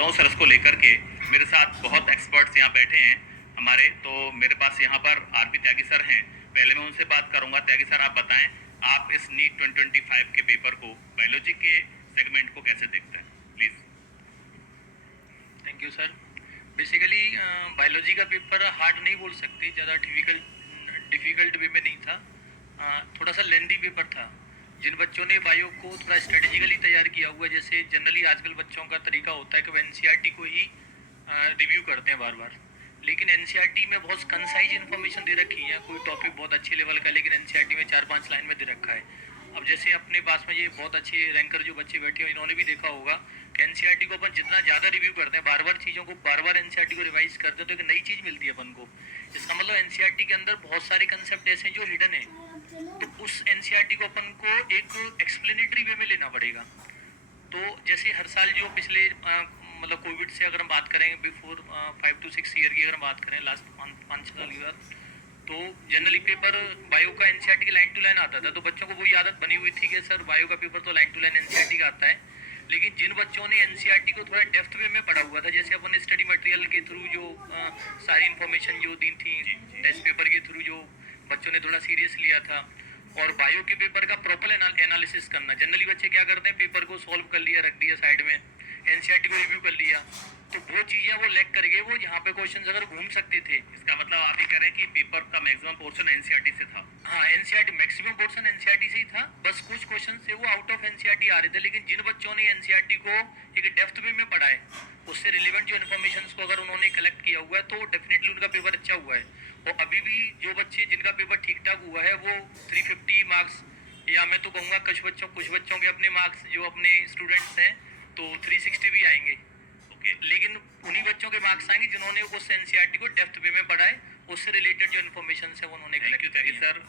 Sir को लेकर के मेरे साथ बहुत एक्सपर्ट्स यहाँ बैठे हैं हमारे। तो मेरे पास यहाँ पर आरपी त्यागी सर हैं। पहले मैं उनसे बात करूंगा। त्यागी सर, आप बताएं, आप इस नीट 2025 के पेपर को, बायोलॉजी के सेगमेंट को कैसे देखते हैं, please. Thank you sir. Basically biology का पेपर हार्ड नहीं बोल सकते, ज़्यादा डिफ़िकल्ट वे में नहीं था। थोड़ा सा लेंदी पेपर था। जिन बच्चों ने बायो को थोड़ा स्ट्रेटेजिकली तैयार किया हुआ, जैसे जनरली आजकल बच्चों का तरीका होता है कि वो एनसीईआरटी को ही रिव्यू करते हैं बार बार, लेकिन एनसीईआरटी में बहुत कंसाइज इन्फॉर्मेशन दे रखी है। कोई टॉपिक बहुत अच्छे लेवल का, लेकिन एनसीईआरटी में 4-5 लाइन में दे रखा है। अब जैसे अपने पास में ये बहुत अच्छे रैंकर जो बच्चे बैठे हैं, इन्होंने भी देखा होगा कि एनसीईआरटी को अपन जितना ज़्यादा रिव्यू करते हैं, बार बार चीज़ों को बार बार एनसीईआरटी को रिवाइज करते हैं, तो एक नई चीज़ मिलती है अपन को। इसका मतलब एनसीईआरटी के अंदर बहुत सारे कंसेप्ट ऐसे हैं जो हिडन है, तो उस एनसीईआरटी को अपन को एक एक्सप्लेनेटरी वे में लेना पड़ेगा। तो जैसे हर साल जो पिछले मतलब कोविड से अगर हम बात करें, बिफोर 5 to 6 ईयर की अगर हम बात करें, लास्ट 5-6 साल की बात, तो जनरली पेपर बायो का एनसीईआरटी की लाइन टू लाइन आता था। तो बच्चों को वही आदत बनी हुई थी कि सर बायो का पेपर तो लाइन टू लाइन एनसीईआरटी का आता है। लेकिन जिन बच्चों ने एनसीईआरटी को थोड़ा डेप्थ वे में पढ़ा हुआ था, जैसे अपन ने स्टडी मटेरियल के थ्रू जो सारी इन्फॉर्मेशन जो दी थी, टेस्ट पेपर के थ्रू जो बच्चों ने थोड़ा सीरियस लिया था, और बायो के पेपर का प्रॉपर एनालिसिस करना। जनरली बच्चे क्या करते हैं, पेपर को सॉल्व कर लिया, रख दिया साइड में, एनसीईआरटी को रिव्यू कर लिया, तो वो चीजें वो लैक कर गए। वो यहाँ पे क्वेश्चन अगर घूम सकते थे। इसका मतलब आप ये कह रहे हैं कि पेपर का मैक्सिमम पोर्शन एनसीईआरटी से था। हाँ, एनसीईआरटी मैक्सिमम पोर्शन एनसीईआरटी से ही था, बस कुछ क्वेश्चन से वो आउट ऑफ एनसीईआरटी आ रहे थे। लेकिन जिन बच्चों ने एनसीईआरटी को एक डेप्थ वे में पढ़ा है, उससे रिलेवेंट जो इन्फॉर्मेशन को अगर उन्होंने कलेक्ट किया हुआ है, तो डेफिनेटली उनका पेपर अच्छा हुआ है। और अभी भी जो बच्चे जिनका पेपर ठीक ठाक हुआ है, वो 350 मार्क्स, या मैं तो कहूँगा कुछ बच्चों के अपने मार्क्स जो अपने स्टूडेंट्स हैं, तो 360 भी आएंगे। ओके, लेकिन उन्हीं बच्चों के मार्क्स आएंगे जिन्होंने उस एनसीईआरटी को डेप्थ वे में पढ़ा है, उससे रिलेटेड जो इन्फॉर्मेशन है वो उन्होंने थैंक कलेक्ट यू त्यागी की है। सर।